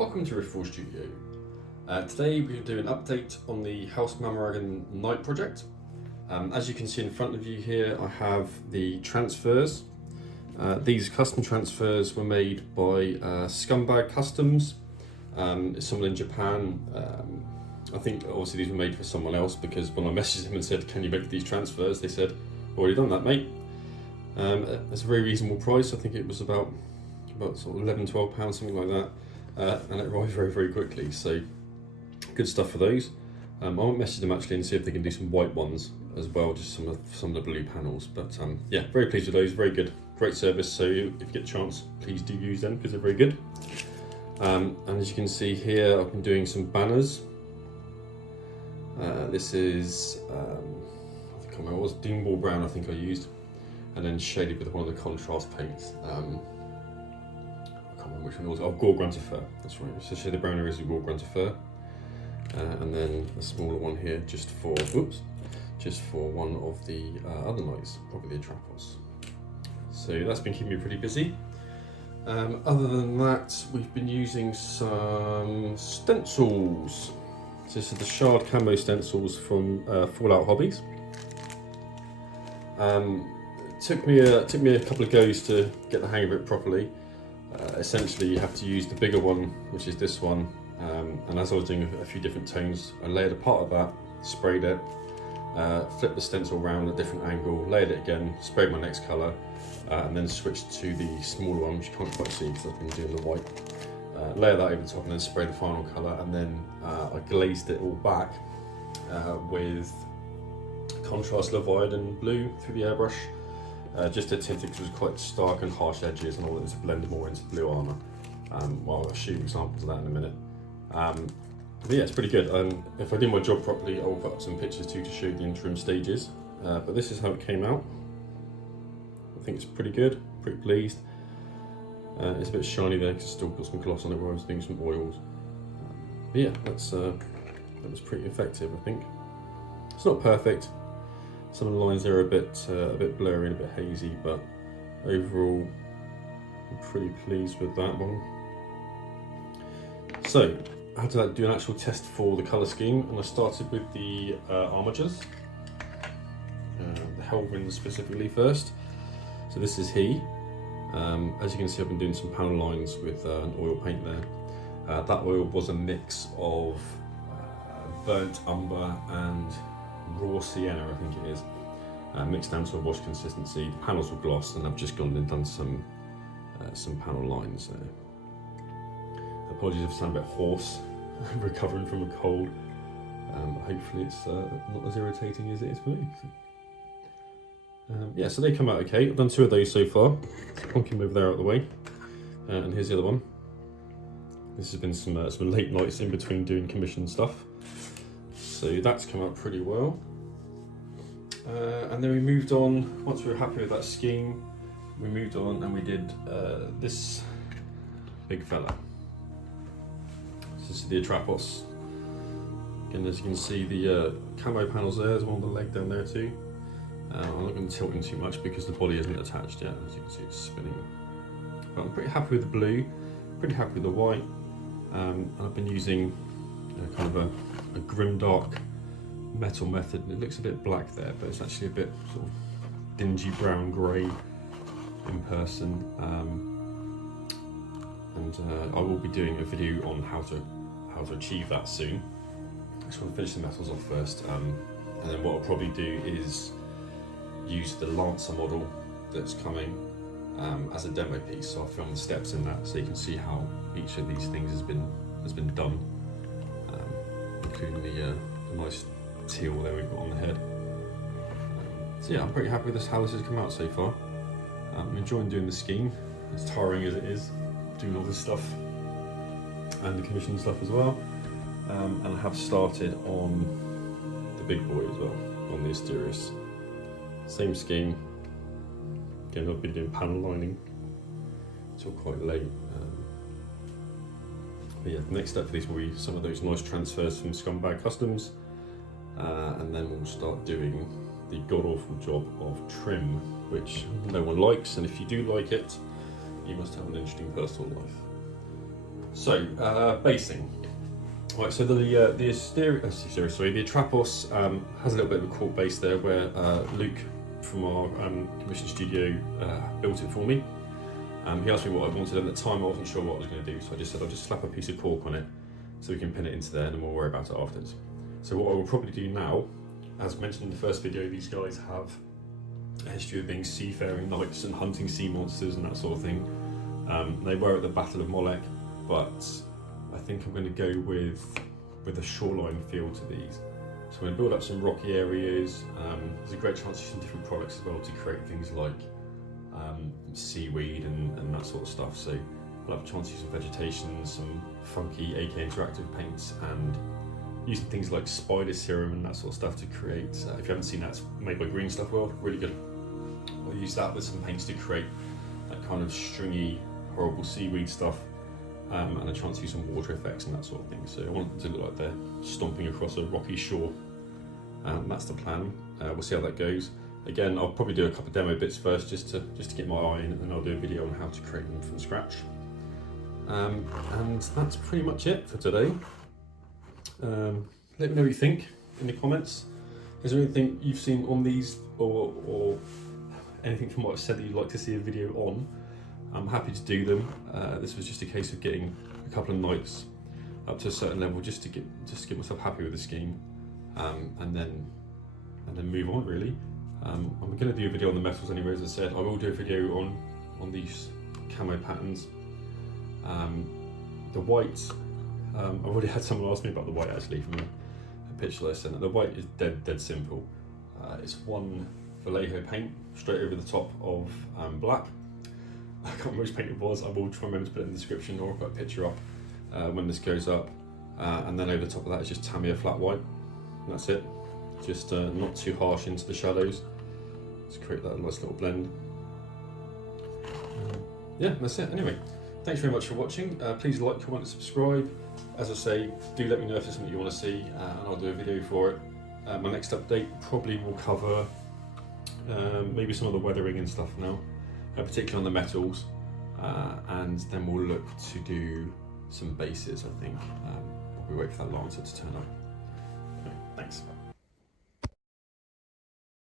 Welcome to Riftfall Studio. Today we're doing an update on the House Mamaragon Knight project. As you can see in front of you here, I have the transfers. These custom transfers were made by Scumbag Customs. It's someone in Japan. I think obviously these were made for someone else, because when I messaged them and said, can you make these transfers, they said, already done that, mate. It's a very reasonable price. I think it was about sort of £11-12, something like that. And it arrived very, very quickly, so good stuff for those. I won't message them actually and see if they can do some white ones as well, just some of the blue panels. But yeah, very pleased with those, very good, great service. So if you get a chance, please do use them because they're very good. And as you can see here, I've been doing some banners. This is, I can't remember, it was Dingwall Brown I think I used, and then shaded with one of the contrast paints. Which one was Gorgrunter Fur, that's right. So shade the brown areas with Gorgrunter Fur, and then a smaller one here just for one of the other knights, probably the Atrapos. So that's been keeping me pretty busy. Other than that, we've been using some stencils. So this is the shard camo stencils from Fallout Hobbies. It took me a couple of goes to get the hang of it properly. Essentially you have to use the bigger one, which is this one, and as I was doing a few different tones, I layered a part of that, sprayed it, flipped the stencil around at a different angle, layered it again, sprayed my next colour, and then switched to the smaller one, which you can't quite see because I've been doing the white. Layer that over the top and then spray the final colour, and then I glazed it all back with contrast Leviathan blue through the airbrush. Just to tint it because it was quite stark and harsh edges, and all that to blend more into blue armour. Well, I'll show you examples of that in a minute. But yeah, it's pretty good. If I do my job properly, I will put up some pictures too to show the interim stages. But this is how it came out. I think it's pretty good, pretty pleased. It's a bit shiny there because it's still got some gloss on it where I was doing some oils. But yeah, that was pretty effective, I think. It's not perfect. Some of the lines there are a bit blurry and a bit hazy, but overall I'm pretty pleased with that one. So I had to do an actual test for the colour scheme, and I started with the armatures, the Hellwind specifically first. So this is he. As you can see, I've been doing some panel lines with an oil paint there. That oil was a mix of burnt umber and raw sienna, I think it is, mixed down to a wash consistency. The panels were gloss, and I've just gone and done some panel lines there. Apologies if I sound a bit hoarse. I'm recovering from a cold. Hopefully it's not as irritating as it is for me. Yeah, so they come out okay. I've done 2 of those so far. So one came over there out of the way, and here's the other one. This has been some late nights in between doing commission stuff. So that's come out pretty well. And then we moved on, once we were happy with that scheme, we moved on and we did this big fella. This is the Atrapos. Again, as you can see, the camo panels there's one on the leg down there too. I'm not going to tilt in too much because the body isn't attached yet. As you can see, it's spinning. But I'm pretty happy with the blue, pretty happy with the white. And I've been using kind of a grimdark metal method. It looks a bit black there, but it's actually a bit sort of dingy brown grey in person. And I will be doing a video on how to achieve that soon. I just want to finish the metals off first, and then what I'll probably do is use the Lancer model that's coming as a demo piece. So I'll film the steps in that so you can see how each of these things has been done, including the nice teal there we've got on the head. So yeah, I'm pretty happy with this, how this has come out so far. I'm enjoying doing the scheme, as tiring as it is, doing all this stuff and the commission stuff as well. And I have started on the big boy as well, on the Asterius. Same scheme. Again, I've been doing panel lining until quite late. But yeah, the next step for these will be some of those nice transfers from Scumbag Customs, and then we'll start doing the god-awful job of trim, which no one likes, and if you do like it, you must have an interesting personal life. So basing. Right, so the Atrapos has a little bit of a court base there where Luke from our commission studio built it for me. He asked me what I wanted, and at the time I wasn't sure what I was going to do, so I just said I'll just slap a piece of cork on it so we can pin it into there and then we'll worry about it afterwards. So what I will probably do now, as mentioned in the first video, these guys have a history of being seafaring knights and hunting sea monsters and that sort of thing. They were at the Battle of Molech, but I think I'm going to go with a shoreline feel to these. So I'm going to build up some rocky areas. There's a great chance to use some different products as well to create things like seaweed and that sort of stuff. So I'll have a chance to use some vegetation, some funky AK interactive paints, and using things like spider serum and that sort of stuff to create, if you haven't seen that, it's made by Green Stuff World, really good. I'll use that with some paints to create that kind of stringy, horrible seaweed stuff, and a chance to use some water effects and that sort of thing. So I want them to look like they're stomping across a rocky shore. That's the plan. We'll see how that goes. Again, I'll probably do a couple of demo bits first just to get my eye in, and then I'll do a video on how to create them from scratch. And that's pretty much it for today. Let me know what you think in the comments. Is there anything you've seen on these or anything from what I've said that you'd like to see a video on? I'm happy to do them. This was just a case of getting a couple of knights up to a certain level just to get myself happy with the scheme, and then move on really. I'm going to do a video on the metals anyway, as I said. I will do a video on these camo patterns. The white, I've already had someone ask me about the white actually from a picture that I sent. The white is dead simple. It's one Vallejo paint straight over the top of black. I can't remember which paint it was. I will try and remember to put it in the description, or I'll put a picture up when this goes up. And then over the top of that is just Tamiya flat white. And that's it. Just not too harsh into the shadows. Just create that nice little blend. Yeah, that's it. Anyway, thanks very much for watching. Please like, comment, and subscribe. As I say, do let me know if there's something you want to see, and I'll do a video for it. My next update probably will cover maybe some of the weathering and stuff now, particularly on the metals, and then we'll look to do some bases, I think. We'll wait for that Lancer to turn up. Anyway, thanks.